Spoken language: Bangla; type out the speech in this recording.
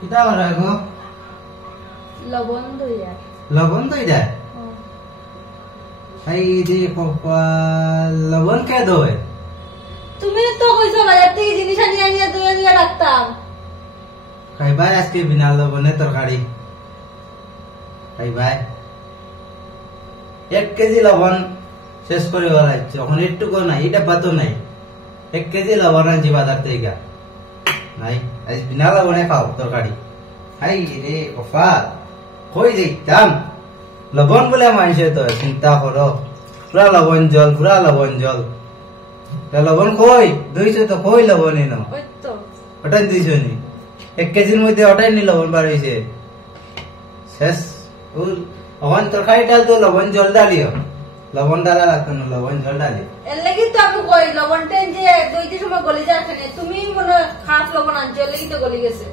কিতা করা গো? লবণ দইয়া। লবণ দই দেয়? এই যে লবণ কে দই? তুমি তো কইছো বাজার থেকে জিনিস আনিয়ে আনিয়ে দইয়া দিয়ে রাখতাম। খাইবাই আজকে বিনা লবণে তরকারি খাইবাই। 1 কেজি লবণ শেষ করে বলাইছে, এখন একটুকু নাই, এটা পাতো নাই। 1 কেজি লবণ আনছি বাজার থেকে, নাই আজ বিনা লবণে খাও তরকারি। হাই রে কপাল, কই যাইতাম লবণ বলে মানুষে তো চিন্তা করো, পুরা লবণ জল, পুরা লবণ জল। লবণ কই দুইছো তো, কই লবণ এনো ওই তো ওটাই দুইছো নি? 1 কেজির মধ্যে ওটাই নি লবণ বার হয়েছে শেষ। এখন তরকারি ডাল তো লবণ জল ডালিও, লবণ ডালা লাগতো না, লবণ জল ডালি। এর লাগি তো আমি কই লবণটা যে দইতে সময় গলি যাচ্ছে না, তুমি মনে খারাপ লবণ আনছো, এর লাগি তো গলি গেছে।